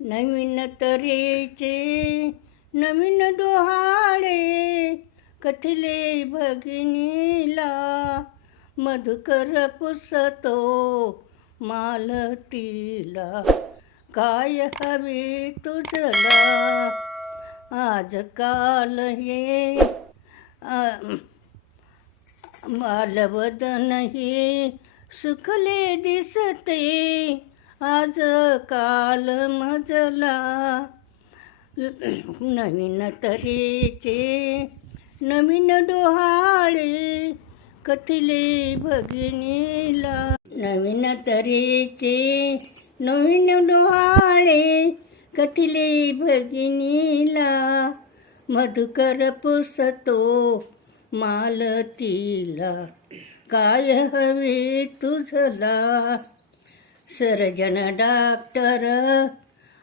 नवीन तऱ्हेचे नवीन डोहाळे कथिले भगिनीला मधुकर पुसतो मालतीला. काय हवे तुझला? आजकाल हे मालवदन हे सुखले दिसते. आज काल मजला नवीन तऱ्हेचे नवीन डोहाळे कथिले भगिनीला नवीन तऱ्हेचे नवीन डोहाळे कथिले भगिनीला मधुकर पुसतो मालतीला. काय हवे तुझला? Surgeon doctor.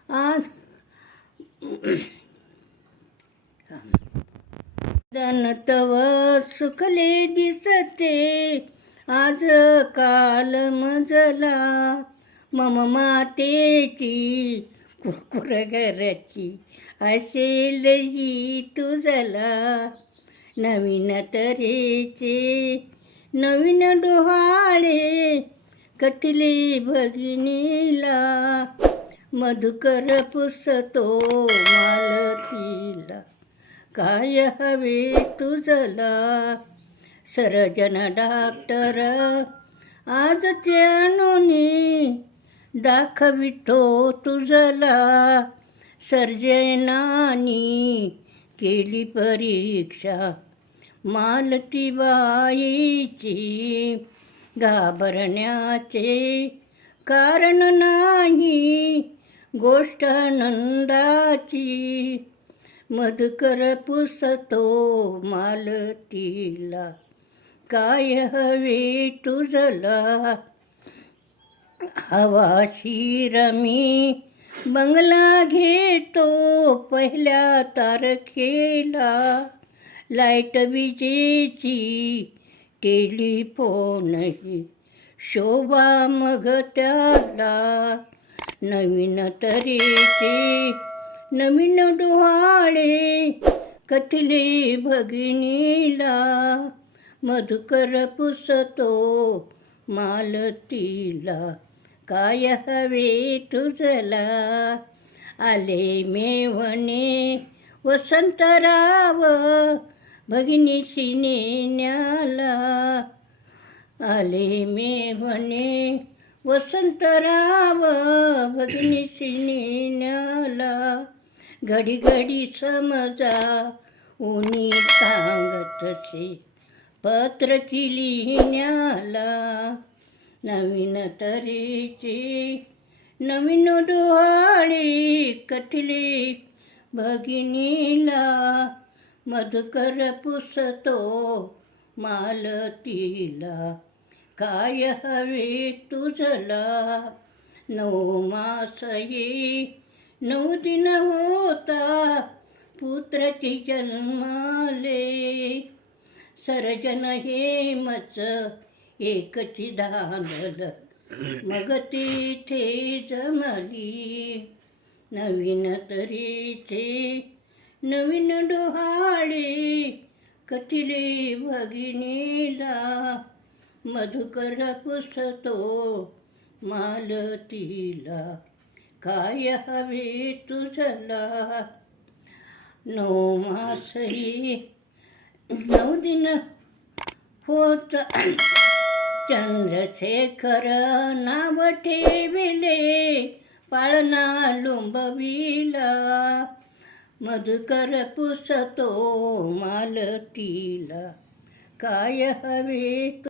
आज तव सुखले दिसते. आज काल मजला मम मातेची कुरकुर घरची असेल ही तुझला. नवीन तऱ्हेचे नवीन डोहाळे कथिले भगिनीला मधुकर पुसतो मालतीला. काय हवे तुझला? सर्जन डॉक्टर आज त्यानोनी दाखवितो तुझला. सर्जनानी केली परीक्षा मालती बाईची घाबरण्याचे कारण नाही. गोष्ट नंदाची मधुकर पुसतो मालतीला काय हवे तुझला? हवा रमी बंगला घेतो पहिल्या तारखेला. लाइट विजेची टेलिफोनही शोभा मग त्याला नवीन तऱ्हेचे नवीन डोहाळे कथले भगिनीला मधुकर पुसतो मालतीला. काय हवे तुझला? आले मेवणे वसंतराव भगिनीशी नेण्याला आले मे मेवणे वसंतराव भगिनीशी नेण्याला घडी घडी समजा उनी सांगतशी पत्र लिहिण्याला नवीन तऱ्हेचे नवीन डोहाळे कटली भगिनीला मधुकर पुसतो मालतीला. काय हवे तुझला? नऊ मास ये नऊ दिन होता पुत्राची जन्माले. सर्जन हे मच एकची धांदल. मग तिथे जमली. नवीन तऱ्हेचे नवीन डोहाळे कथिले भगिनीला. मधुकर पुसतो मालतीला काय हवे तुझला? नऊ मासही नऊ दिन होत. चंद्रशेखर नाव ठेविले पाळणा लोंबविला. मधुकर पुसतो मालतीला. काय हवे